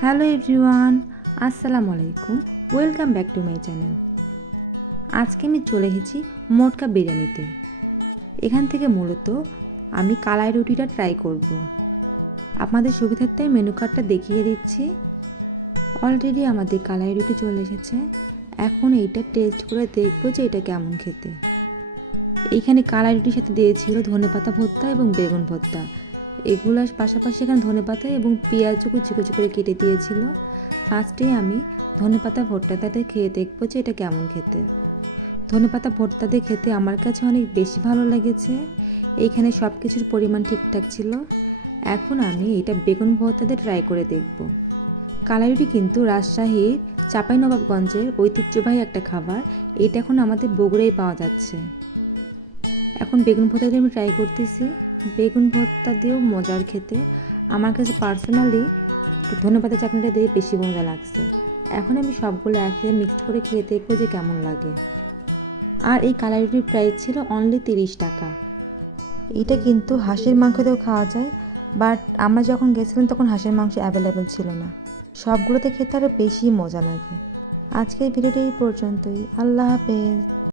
Hello everyone, আসসালামু আলাইকুম। Welcome back to my channel. আজকে আমি চলে এসেছি মোটকা বিরিয়ানিতে। এখান থেকে মূলত আমি কালাই রুটিটা ট্রাই করব। আপনাদের সুবিধার্থে মেনু কার্ডটা দেখিয়ে দিচ্ছি। অলরেডি আমাদের কালাই রুটি চলে এসেছে। এখন এইটা টেস্ট করে দেখব যে এটা কেমন খেতে। এইখানে কালাই রুটির সাথে দিয়েছিল ধনেপাতা ভর্তা এবং বেগুন ভর্তা। এগুলোর পাশাপাশি এখানে ধনেপাতা এবং পেঁয়াজ কুচি কুচি করে কেটে দিয়েছিল। ফার্স্টেই আমি ধনেপাতা ভর্তাটাতে খেয়ে দেখব যে এটা কেমন খেতে। ধনেপাতা ভর্তা দিয়ে খেতে আমার কাছে অনেক বেশি ভালো লেগেছে। এইখানে সব কিছুর পরিমাণ ঠিকঠাক ছিল। এখন আমি এটা বেগুন ভর্তাতে ট্রাই করে দেখব। কালারুটি কিন্তু রাজশাহীর চাঁপাইনবাবগঞ্জের ঐতিহ্যবাহী একটা খাবার। এটা এখন আমাদের বগুড়ায় পাওয়া যাচ্ছে। এখন বেগুন ভর্তা দিয়ে আমি ট্রাই করতেছি। বেগুন ভর্তা দিয়েও মজার খেতে। আমার কাছে পার্সোনালি ধনেপাতা চাটনিটা দিয়ে বেশি মজা লাগছে। এখন আমি সবগুলো একসাথে মিক্সড করে খেয়ে দেখব যে কেমন লাগে। আর এই কালারুটির প্রাইস ছিল অনলি তিরিশ টাকা। এটা কিন্তু হাঁসের মাংস দিয়েও খাওয়া যায় বাট আমরা যখন গেছিলাম তখন হাঁসের মাংস অ্যাভেলেবেল ছিল না। সবগুলোতে খেতে আরও বেশি মজা লাগে। আজকের ভিডিওটি এই পর্যন্তই। আল্লাহ হাফেজ।